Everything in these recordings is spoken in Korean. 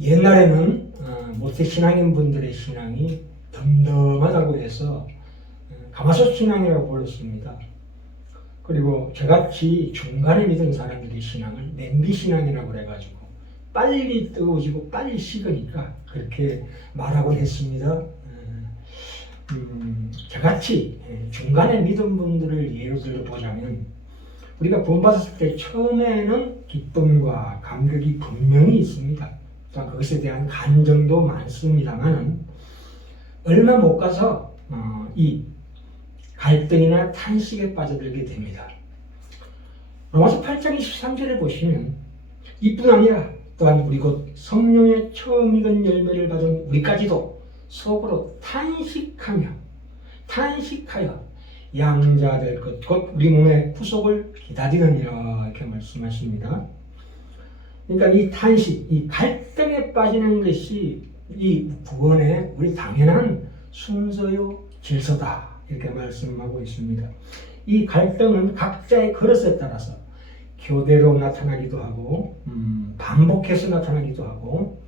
옛날에는 모태 신앙인 분들의 신앙이 덤덤하다고 해서 가마솥 신앙이라고 불렀습니다. 그리고 저같이 중간에 믿은 사람들의 신앙을 냄비 신앙이라고 그래가지고 빨리 뜨거워지고 빨리 식으니까 그렇게 말하곤 했습니다. 저같이 중간에 믿은 분들을 예로 들어보자면 우리가 구원받았을 때 처음에는 기쁨과 감격이 분명히 있습니다. 또한 그것에 대한 간정도 많습니다만 얼마 못 가서 이 갈등이나 탄식에 빠져들게 됩니다. 로마서 8장 23절에 보시면 이뿐 아니라 또한 우리 곧 성령의 처음 익은 열매를 받은 우리까지도 속으로 탄식하여 양자될 것 곧 우리 몸의 구속을 기다리느니라 이렇게 말씀하십니다. 그러니까 이 탄식, 이 갈등에 빠지는 것이 이 구원의 우리 당연한 순서요 질서다 이렇게 말씀하고 있습니다. 이 갈등은 각자의 그릇에 따라서 교대로 나타나기도 하고 반복해서 나타나기도 하고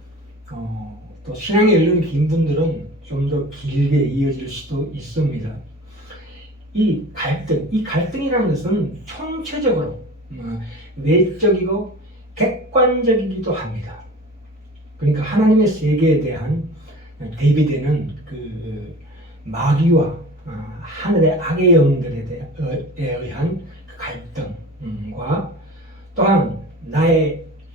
또 신앙의 연륜이 긴 분들은 좀 더 길게 이어질 수도 있습니다. 이 갈등이라는 것은 총체적으로 외적이고 객관적이기도 합니다. 그러니까 하나님의 세계에 대한 대비되는 그 마귀와 하늘의 악의 영들에 의한 갈등과 또한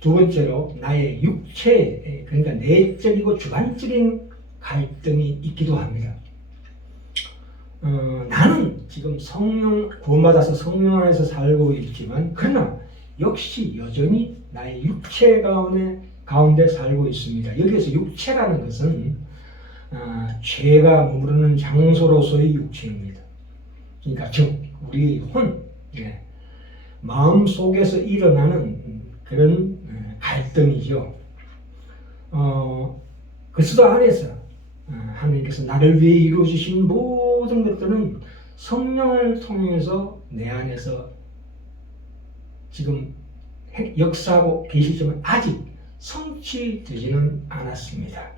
두 번째로 나의 육체, 그러니까 내적이고 주관적인 갈등이 있기도 합니다. 나는 지금 구원받아서 성령 안에서 살고 있지만 그러나 역시 여전히 나의 육체 가운데 살고 있습니다. 여기에서 육체라는 것은 죄가 머무르는 장소로서의 육체입니다. 그러니까 즉 우리의 혼, 마음 속에서 일어나는 그런 갈등이죠. 그리스도 안에서 하나님께서 나를 위해 이루어주신 모든 것들은 성령을 통해서 내 안에서 지금 역사하고 계시지만 아직 성취되지는 않았습니다.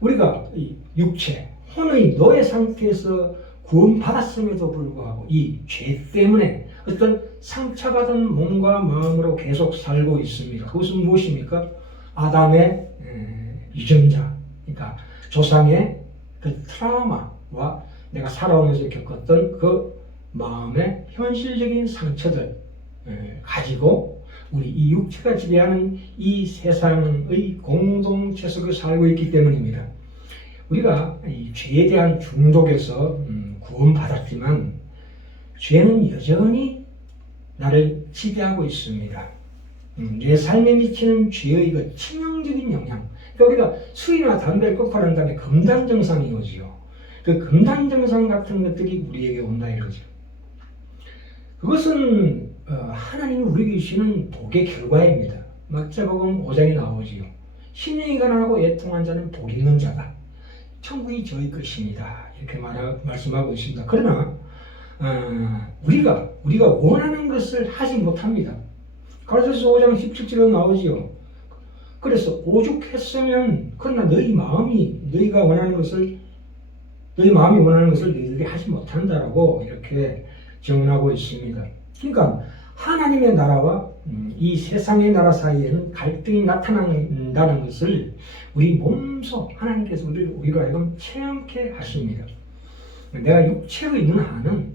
우리가 이 육체, 혼의 노예 상태에서 구원받았음에도 불구하고 이 죄 때문에 어떤 상처받은 몸과 마음으로 계속 살고 있습니다. 그것은 무엇입니까? 아담의 유전자, 그러니까 조상의 그 트라우마와 내가 살아오면서 겪었던 그 마음의 현실적인 상처들 가지고 우리 이 육체가 지배하는 이 세상의 공동체 속에 살고 있기 때문입니다. 우리가 이 죄에 대한 중독에서 구원받았지만 죄는 여전히 나를 지배하고 있습니다. 내 삶에 미치는 죄의 그 치명적인 영향. 그러니까 우리가 술이나 담배를 끊고 난 다음에 금단정상이 오지요. 그 금단정상 같은 것들이 우리에게 온다 이거죠. 그것은 하나님이 우리에게 주시는 복의 결과입니다. 마태복음 5장에 나오지요. 신령이 가난하고 애통한 자는 복 있는 자다. 천국이 저희 것입니다. 이렇게 말씀하고 있습니다. 그러나 우리가 원하는 것을 하지 못합니다. 갈라디아서 5장 17절에 나오지요. 그래서 오죽했으면 그러나 너희 마음이 원하는 것을 너희들이 하지 못한다라고 이렇게 정언하고 있습니다. 그러니까 하나님의 나라와 이 세상의 나라 사이에는 갈등이 나타난다는 것을 우리 몸소 하나님께서 우리로 하여금 체험케 하십니다. 내가 육체로 있는 한은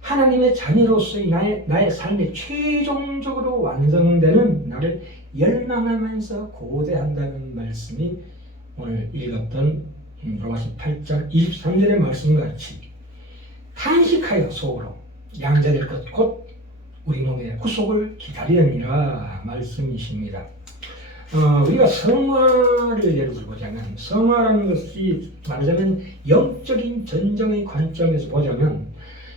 하나님의 자녀로서의 나의 삶이 최종적으로 완성되는 나를 열망하면서 고대한다는 말씀이 오늘 읽었던 로마서 8장 23절의 말씀같이 탄식하여 속으로 양자될 것 곧 우리 몸의 구속을 기다리느니라 말씀이십니다. 우리가 성화를 예를 들고자면 성화라는 것이 말하자면 영적인 전쟁의 관점에서 보자면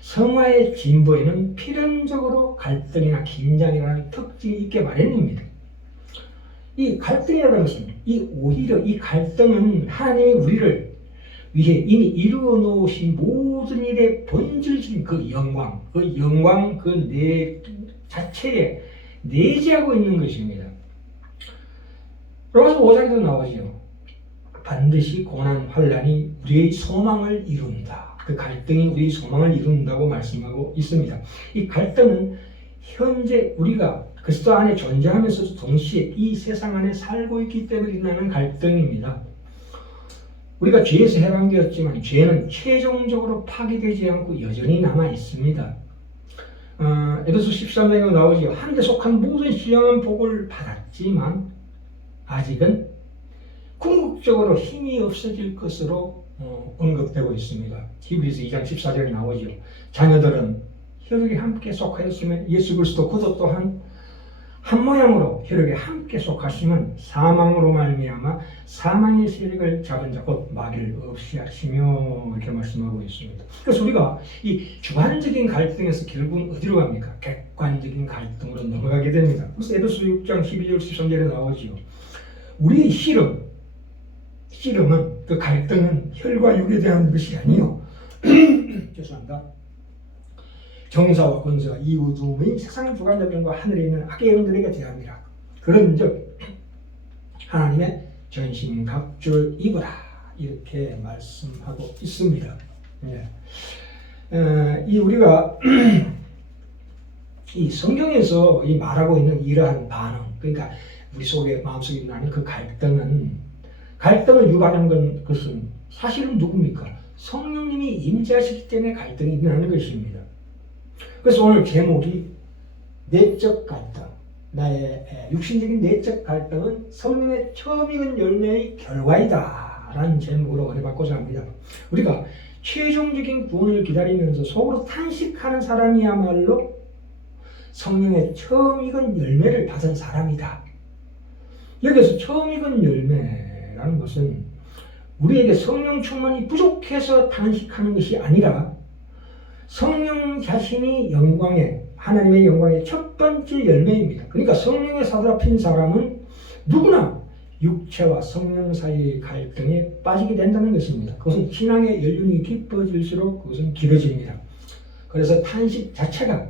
성화의 진보에는 필연적으로 갈등이나 긴장이라는 특징이 있게 마련입니다. 이 갈등이라는 것은 오히려 이 갈등은 하나님이 우리를 위해 이미 이루어 놓으신 모든 일의 본질적인 그 영광 그 내 자체에 내재하고 있는 것입니다. 로마서 5장에도 나오지요. 반드시 고난 환난이 우리의 소망을 이룬다. 그 갈등이 우리의 소망을 이룬다고 말씀하고 있습니다. 이 갈등은 현재 우리가 그리스도 안에 존재하면서도 동시에 이 세상 안에 살고 있기 때문에 일어나는 갈등입니다. 우리가 죄에서 해방되었지만 죄는 최종적으로 파괴되지 않고 여전히 남아 있습니다. 에베소 13장에 나오지요. 하늘에 속한 모든 신령한 복을 받았지만 아직은 궁극적으로 힘이 없어질 것으로 언급되고 있습니다. 히브리서 2장 14절에 나오지요. 자녀들은 혈육에 함께 속하였으면 예수 그리스도 그도 또한 한 모양으로 혈육에 함께 속하시면 사망으로 말미암아 사망의 세력을 잡은 자 곧 마귀를 없이 하시며 이렇게 말씀하고 있습니다. 그래서 우리가 이 주관적인 갈등에서 결국은 어디로 갑니까? 객관적인 갈등으로 넘어가게 됩니다. 그래서 에베소 6장 12절 13절에 나오지요. 우리의 씨름은 그 갈등은 혈과 육에 대한 것이 아니요 죄송합니다. 정사와 권세와 이웃음의 세상 주관자들과 하늘에 있는 악의 영들에게 대합니다. 그런즉 하나님의 전신 갑주를 입으라 이렇게 말씀하고 있습니다. 이 우리가 이 성경에서 이 말하고 있는 이러한 반응, 그러니까 우리 속에 마음속에 나는 그 갈등을 유발한 것은 사실은 누굽니까? 성령님이 임재하시기 때문에 갈등이 일어나는 것입니다. 그래서 오늘 제목이 내적 갈등, 나의 육신적인 내적 갈등은 성령의 처음 익은 열매의 결과이다 라는 제목으로 은혜받고자 합니다. 우리가 최종적인 구원을 기다리면서 속으로 탄식하는 사람이야말로 성령의 처음 익은 열매를 받은 사람이다. 여기서 처음 익은 열매라는 것은 우리에게 성령 충만이 부족해서 탄식하는 것이 아니라 성령 자신이 하나님의 영광의 첫 번째 열매입니다. 그러니까 성령의 사로잡힌 사람은 누구나 육체와 성령 사이의 갈등에 빠지게 된다는 것입니다. 그것은 신앙의 연륜이 깊어질수록 그것은 길어집니다. 그래서 탄식 자체가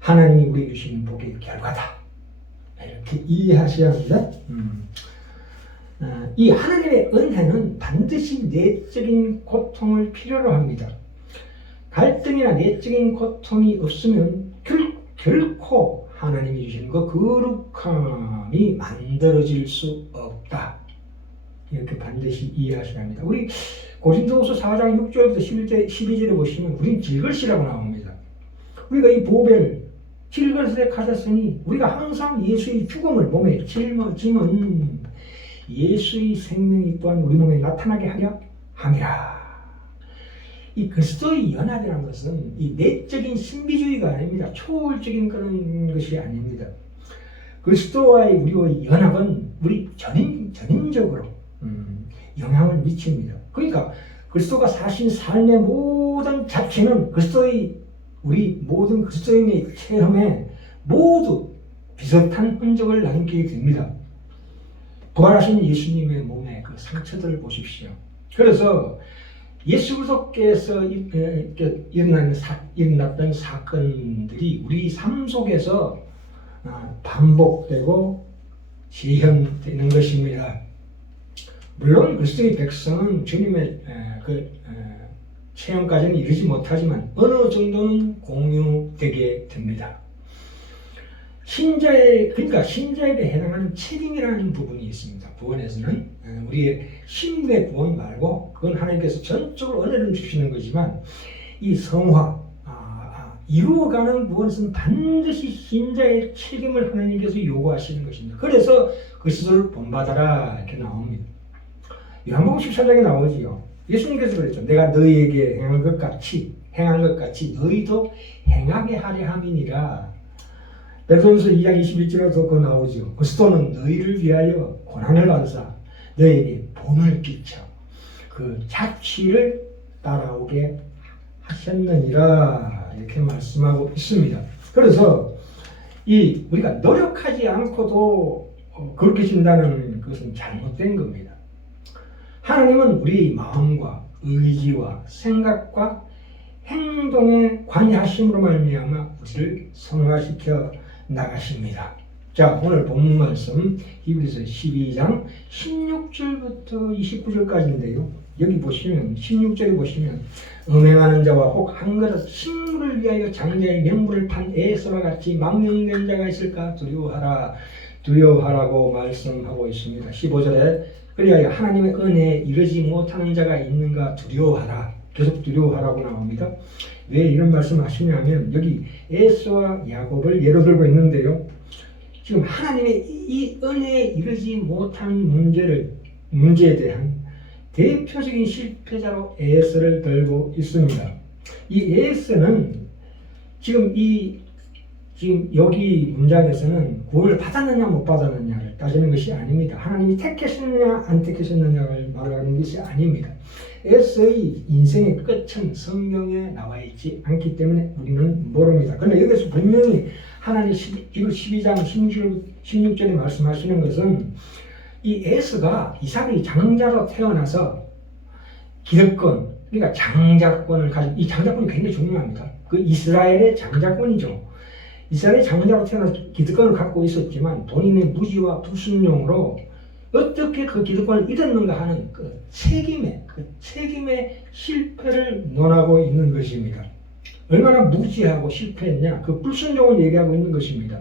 하나님이 우리에게 주시는 복의 결과다. 이렇게 이해하셔야 합니다. 이 하나님의 은혜는 반드시 내적인 고통을 필요로 합니다. 갈등이나 내적인 고통이 없으면 결코 하나님이 주시는 그 거룩함이 만들어질 수 없다. 이렇게 반드시 이해하셔야 합니다. 우리 고린도후서 4장 6절부터 12절에 보시면 우린 질것이라고 나옵니다. 우리가 이 보배를 질것에 가졌으니 우리가 항상 예수의 죽음을 몸에 짊어지면 예수의 생명이 또한 우리 몸에 나타나게 하려 함이라. 이 그리스도의 연합이라는 것은 이 내적인 신비주의가 아닙니다. 초월적인 그런 것이 아닙니다. 그리스도와의 우리의 연합은 우리 전인적으로 영향을 미칩니다. 그러니까 그리스도가 사신 삶의 모든 자체는 우리 모든 그리스도인의 체험에 모두 비슷한 흔적을 남기게 됩니다. 부활하신 예수님의 몸의 그 상처들을 보십시오. 그래서 예수 그리스도께서 일어났던 사건들이 우리 삶 속에서 반복되고 재현되는 것입니다. 물론 그리스도의 백성은 주님의 체험까지는 이르지 못하지만 어느 정도는 공유되게 됩니다. 그러니까 신자에게 해당하는 책임이라는 부분이 있습니다. 구원에서는 우리의 신분의 구원 말고 그건 하나님께서 전적으로 은혜를 주시는 거지만 이 성화, 이루어가는 구원에서는 반드시 신자의 책임을 하나님께서 요구하시는 것입니다. 그래서 그리스도를 본받아라 이렇게 나옵니다. 요한복음 14장에 나오지요. 예수님께서 그랬죠. 내가 너희에게 행한 것 같이 너희도 행하게 하려 함이니라. 베드로전서 2장 21절에도 그거 나오죠. 그리스도는 너희를 위하여 고난을 받으사 너희에게 본을 끼쳐 그 자취를 따라오게 하셨느니라 이렇게 말씀하고 있습니다. 그래서 우리가 노력하지 않고도 그렇게 준다는 것은 잘못된 겁니다. 하나님은 우리 마음과 의지와 생각과 행동에 관여하심으로 말미암아 우리를 성화시켜 나가십니다. 자, 오늘 본문 말씀 히브리서 12장 16절부터 29절까지인데요. 여기 보시면 16절에 보시면 음행하는 자와 혹 한 그릇 식물을 위하여 장자의 명분을 판 에서와 같이 망령된 자가 있을까 두려워하라고 말씀하고 있습니다. 15절에 그리하여 하나님의 은혜에 이르지 못하는 자가 있는가 두려워하라. 계속 두려워하라고 나옵니다. 왜 이런 말씀 하시냐면 여기 에서와 야곱을 예로 들고 있는데요. 지금 하나님의 이 은혜에 이르지 못한 문제에 대한 대표적인 실패자로 에서를 들고 있습니다. 이 에서는 지금 여기 문장에서는 구원을 받았느냐 못 받았느냐를 따지는 것이 아닙니다. 하나님이 택하셨느냐 안 택하셨느냐를 말하는 것이 아닙니다. 에서의 인생의 끝은 성경에 나와 있지 않기 때문에 우리는 모릅니다. 그런데 여기서 분명히 하나님 12장 16절에 말씀하시는 것은 이 에서가 이삭이 장자로 태어나서 기득권, 그러니까 장자권을 가지고, 이 장자권이 굉장히 중요합니다. 그 이스라엘의 장자권이죠. 이스라엘의 장자로 태어나서 기득권을 갖고 있었지만 본인의 무지와 불순종으로 어떻게 그 기득권을 잃었는가 하는 그 책임의 실패를 논하고 있는 것입니다. 얼마나 무지하고 실패했냐, 그 불순종을 얘기하고 있는 것입니다.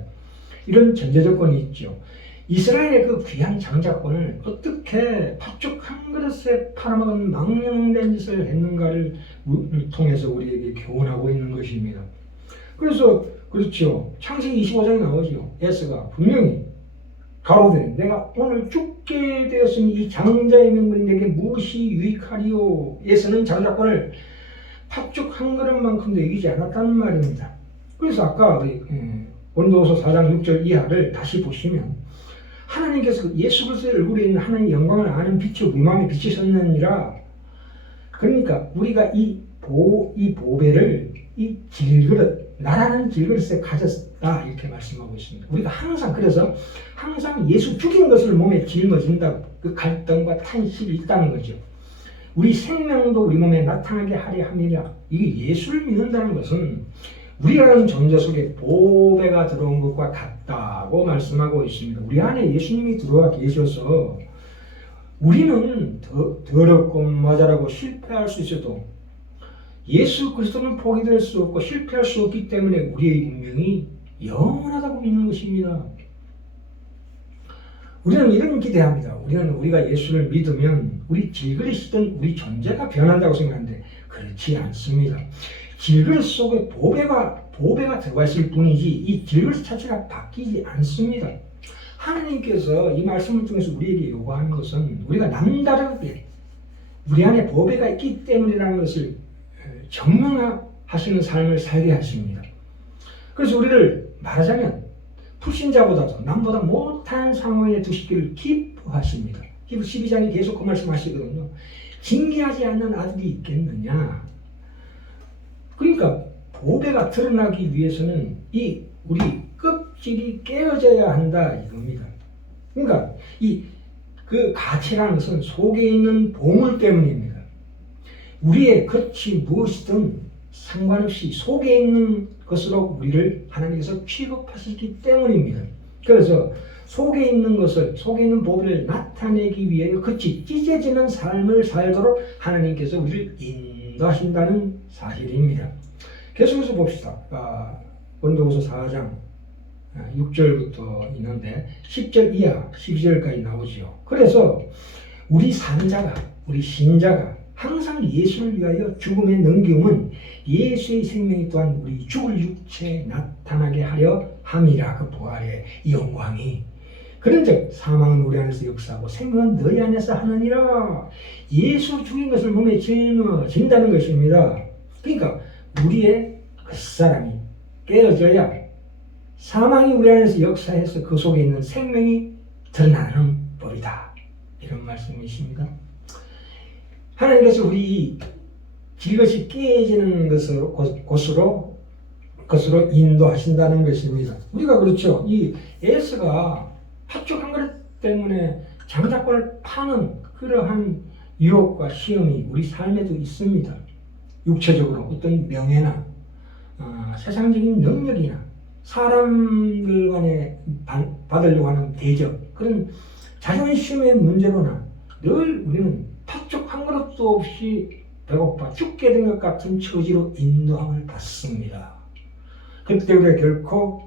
이런 전제 조건이 있죠. 이스라엘의 그 귀한 장자권을 어떻게 팥죽 한 그릇에 팔아먹은 망령된 짓을 했는가를 통해서 우리에게 교훈하고 있는 것입니다. 그래서 그렇죠. 창세기 25장에 나오죠. 에서가 분명히 가로되 내가 오늘 죽게 되었으니 이 장자의 명분이 내게 무엇이 유익하리요. 에서는 장자권을 팥죽 한 그릇만큼도 이기지 않았다는 말입니다. 그래서 아까 고린도후서 4장 6절 이하를 다시 보시면 하나님께서 예수 그리스도의 얼굴에 있는 하나님의 영광을 아는 빛이 우리 마음에 비치셨느니라. 그러니까 우리가 이 보배를 이 질그릇, 나라는 질그릇에 가졌다 이렇게 말씀하고 있습니다. 우리가 항상 예수 죽인 것을 몸에 짊어진다. 그 갈등과 탄식이 있다는 거죠. 우리 생명도 우리 몸에 나타나게 하려 함이라. 이게 예수를 믿는다는 것은 우리라는 존재 속에 보배가 들어온 것과 같다고 말씀하고 있습니다. 우리 안에 예수님이 들어와 계셔서 우리는 더럽고 모자라고 실패할 수 있어도 예수 그리스도는 포기될 수 없고 실패할 수 없기 때문에 우리의 운명이 영원하다고 믿는 것입니다. 우리는 이런 기대합니다. 우리가 예수를 믿으면 우리 질그릇이든 우리 존재가 변한다고 생각하는데 그렇지 않습니다. 질그릇 속에 보배가 들어가 있을 뿐이지 이 질그릇 자체가 바뀌지 않습니다. 하나님께서 이 말씀을 통해서 우리에게 요구하는 것은 우리가 남다르게 우리 안에 보배가 있기 때문이라는 것을 증명하시는 삶을 살게 하십니다. 그래서 우리를 말하자면 불신자보다도 남보다 못한 상황에 두시기를 기뻐하십니다. 히브리 12장이 계속 그 말씀하시거든요. 징계하지 않는 아들이 있겠느냐. 그러니까 보배가 드러나기 위해서는 우리 껍질이 깨어져야 한다 이겁니다. 그러니까 그 가치라는 것은 속에 있는 보물 때문입니다. 우리의 겉이 무엇이든 상관없이 속에 있는 것으로 우리를 하나님께서 취급하시기 때문입니다. 그래서 속에 있는 보배를 나타내기 위하여 겉이 찢어지는 삶을 살도록 하나님께서 우리를 인도하신다는 사실입니다. 계속해서 봅시다. 고린도후서 4장 6절부터 있는데 10절 이하 12절까지 나오지요. 그래서 우리 신자가 항상 예수를 위하여 죽음에 넘기움은 예수의 생명이 또한 우리 죽을 육체에 나타나게 하려 함이라. 그 부활의 이 영광이. 그런즉 사망은 우리 안에서 역사하고 생명은 너희 안에서 하느니라. 예수 죽인 것을 몸에 짊어진다는 것입니다. 그러니까 우리의 겉사람이 깨어져야 사망이 우리 안에서 역사해서 그 속에 있는 생명이 드러나는 법이다. 이런 말씀이십니다. 하나님께서 우리 질것이 깨지는 곳으로 인도하신다는 것입니다. 우리가 그렇죠. 이 에서가 팥죽 한 그릇 때문에 장자권을 파는 그러한 유혹과 시험이 우리 삶에도 있습니다. 육체적으로 어떤 명예나 세상적인 능력이나 사람들 간에 받으려고 하는 대접, 그런 자존심의 문제로나 늘 우리는 팥죽 한 그릇도 없이 배고파 죽게 된 것 같은 처지로 인도함을 받습니다. 그때 우리가 결코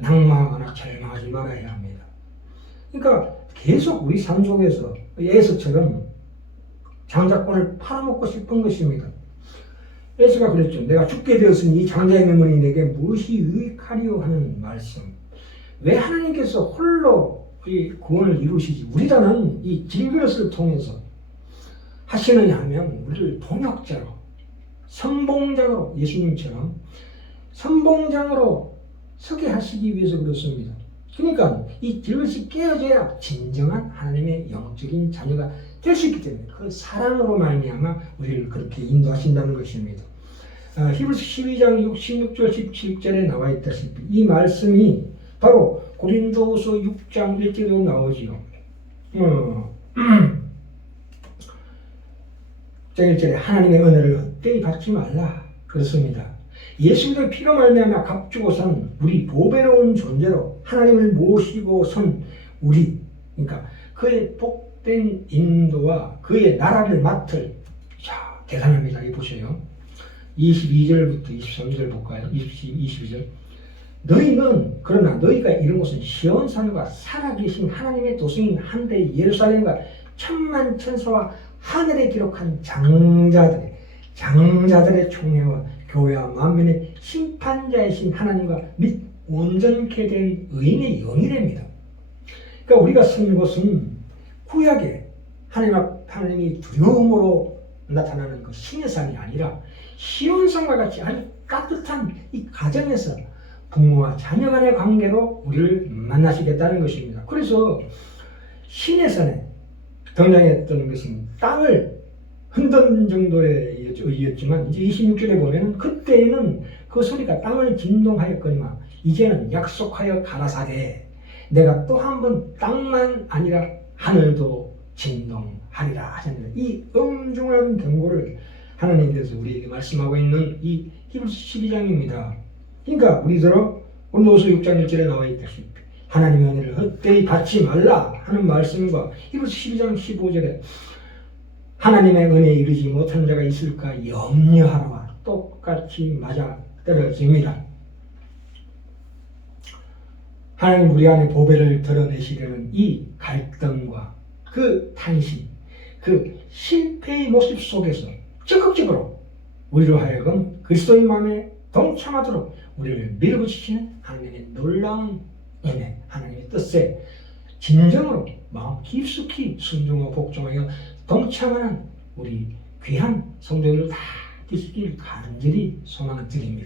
낭망하거나 절망하지 말아야 합니다. 그러니까 계속 우리 삶 속에서 에서처럼 장자권을 팔아먹고 싶은 것입니다. 에서가 그랬죠. 내가 죽게 되었으니 이 장자의 명분이 내게 무엇이 유익하리요 하는 말씀. 왜 하나님께서 홀로 이 구원을 이루시지 우리라는 이 질그릇을 통해서 하시느냐 하면 우리를 동역자로, 선봉장으로, 예수님처럼 선봉장으로 서게 하시기 위해서 그렇습니다. 그러니까 이 질그릇이 깨어져야 진정한 하나님의 영적인 자녀가 될 수 있기 때문에 그 사랑으로 말미암아 우리를 그렇게 인도하신다는 것입니다. 히브리서 12장 16절 17절에 나와 있다시피 이 말씀이 바로 고린도후서 6장 1절에도 나오지요. 1절에 하나님의 은혜를 헛되이 받지 말라 그렇습니다. 예수님의 피로 말미암아 값주고 산 우리 보배로운 존재로 하나님을 모시고 선 우리, 그러니까 그의 복된 인도와 그의 나라를 맡을, 자 대단합니다. 이 보세요. 22절부터 23절 볼까요? 22절. 너희는 그러나 너희가 이런 것은 시온산과 살아계신 하나님의 도성인 한데 예루살렘과 천만 천사와 하늘에 기록한 장자들의 총회와 교회와 만민의 심판자이신 하나님과 및 온전케 된 의인의 영이랍니다. 그러니까 우리가 선 것은 구약에 하나님이 두려움으로 나타나는 그 신의 산이 아니라 시온산과 같이 아주 따뜻한 이 가정에서 부모와 자녀 간의 관계로 우리를 만나시겠다는 것입니다. 그래서 신의 산에 등장했던 것은 땅을 흔든 정도의 의였지만 이제 26절에 보면 그때는 그 소리가 땅을 진동하였거니와 이제는 약속하여 가라사대 내가 또 한 번 땅만 아니라 하늘도 진동하리라 하셨는데 이 엄중한 경고를 하나님께서 우리에게 말씀하고 있는 이 히브리서 12장입니다. 그러니까 우리들은 고린도후서 6장 1절에 나와 있다시피 하나님의 은혜를 헛되이 받지 말라 하는 말씀과 히브리서 12장 15절에 하나님의 은혜에 이르지 못한 자가 있을까 염려하라와 똑같이 맞아 떨어집니다. 하나님 우리 안에 보배를 드러내시려는 이 갈등과 그 탄식, 그 실패의 모습 속에서 적극적으로 우리로 하여금 그리스도의 마음에 동참하도록 우리를 밀어붙이시는 하나님의 놀라운 은혜, 하나님의 뜻에 진정으로 마음 깊숙이 순종하고 복종하여 동참하는 우리 귀한 성도들 다 되시길 간절히 소망드립니다.